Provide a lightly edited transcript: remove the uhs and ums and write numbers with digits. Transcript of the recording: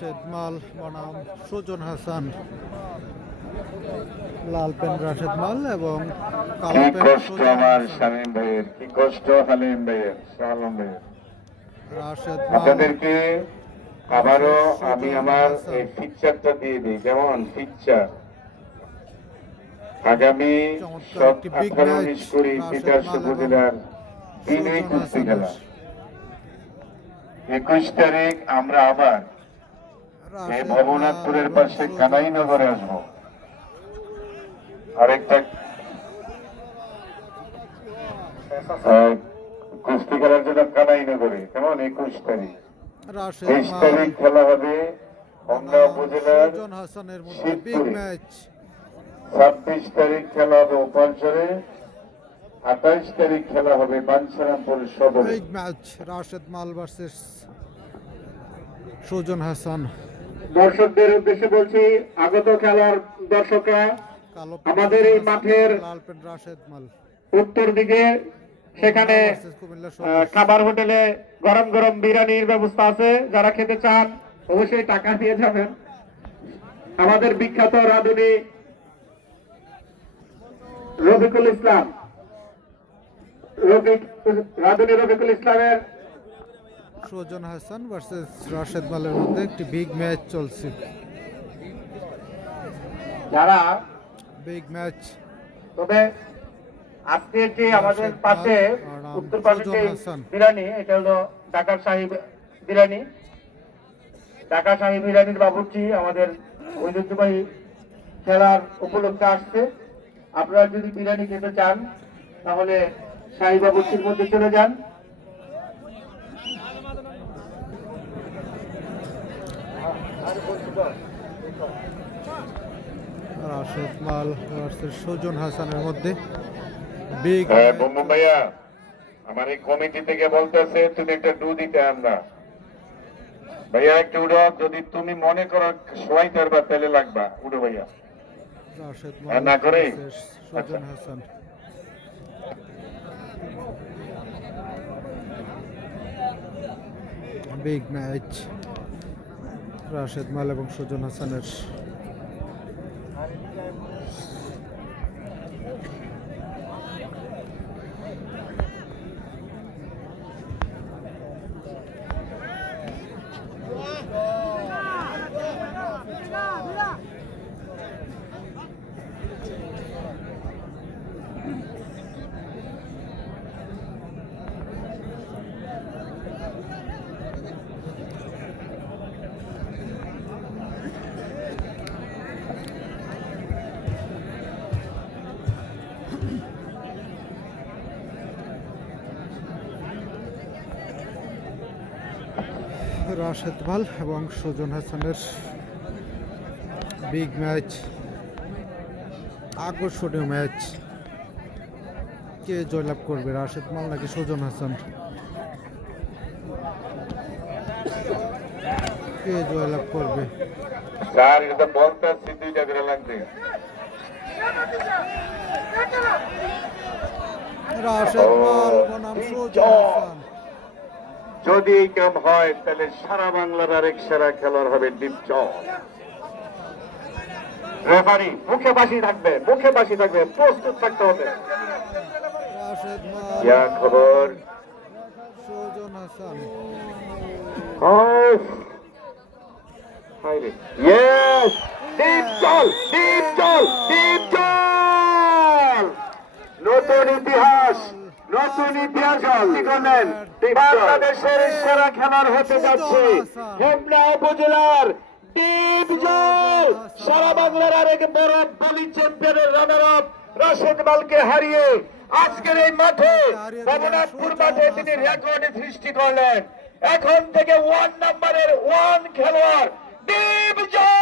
রাশেদ মাল বনাম সুজন হাসান। লাল পেন রাশেদ মাল এবং কালো পেন কষ্ট আমার শামীম ভাইয়ের, কি কষ্ট হালিম ভাইয়ের, সালাম ভাইয়ের। রাশেদ আপনাদেরকে আবারও আমি আমার এই পিকচারটা দিয়ে দিই। যেমন পিকচার আগামী 18-19 তিতাস উপজেলার তিনই কুস্তি খেলা 21 তারিখ আমরা আবার এই ভবনাথপুরের পাশে কানাইনগরে আসবো। আরেকটা কুস্তি খেলার জন্য কানাইনগরে, কেমন 21 তারিখ। 23 তারিখ খেলা হবে হোমনা উপজেলার শিবপুরে। 26 তারিখ খেলা হবে উপালচরে। 28 তারিখ খেলা হবে বাঞ্ছারামপুর সদরে। রাশেদ মাল ভার্সেস সুজন হাসান। দর্শকদের উদ্দেশ্যে বলছি, আগত খেলার দর্শকরা আমাদের এই মাঠের উত্তর দিকে সেখানে খাবার হোটেলে গরম গরম বিরিয়ানির ব্যবস্থা আছে। যারা খেতে চান অবশ্যই টাকা দিয়ে যাবেন। আমাদের বিখ্যাত রাঁধুনি রফিকুল ইসলামের সুজন হাসান ভার্সেস রাশেদ মালের মধ্যে একটি বিগ ম্যাচ চলছে। যারা বিগ ম্যাচ। তবে আজকে যে আমাদের পাশে উত্তর পাশে যে বিরিয়ানি, এটা হলো ঢাকার শাহী বিরিয়ানি। ঢাকা শাহী বিরিয়ানির বাবুর্চি আমাদের ঐতিহ্যবাহী খেলার উপলক্ষে আসছে। আপনারা যদি বিরিয়ানি খেতে চান তাহলে শাহী বাবুর্চির মধ্যে চলে যান। রাশেদ মাল ভার্সেস সুজন হাসানের মধ্যে বিগ। বম্বু ভাইয়া, আমার এই কমিটি থেকে বলতেছে তুমি একটা ডু দিতে। আমরা ভাইয়া একটু উঠো, যদি তুমি মনে করো শোয়াই পারবা তাহলে লাগবা। উঠো ভাইয়া। রাশেদ না করে সুজন হাসান। বিগ ম্যাচ রাশেদ মাল এবং সুজন হাসানের। রাশেদ মাল এবং সুজন হাসানের বিগ ম্যাচ, আকর্ষণীয় ম্যাচ। কে জয়লাভ করবে, রাশেদ মাল নাকি সুজন হাসান? কে জয়লাভ করবে? স্যার এটা বলতেছি 2টা করে লাগবে। রাশেদ মাল বনাম সুজন হাসান। যদি এই কাম হয় তাহলে সারা বাংলার আরেক সেরা খেলোয়াড় হবে ডিপজল। রেফারি মুখে বাসি থাকবে, প্রস্তুত থাকতে হবে। রাশেদ মাল, ইয়া খবর সুজন হাসান। ইয়েস, ডিপজল। নতুন ইতিহাস সৃষ্টি করলেন। বাংলাদেশের সেরা খেলোয়াড় হতে যাচ্ছে হোমনা উপজেলার ডিপজল। সারা বাংলার আরেক বড় বলি চ্যাম্পিয়নের রানার আপ রাশেদ মালকে হারিয়ে আজকের এই মাঠে ভবনাথপুর মাঠে তিনি রেকর্ড সৃষ্টি করলেন। এখন থেকে 1 নম্বরের 1 খেলোয়াড় ডিপজল।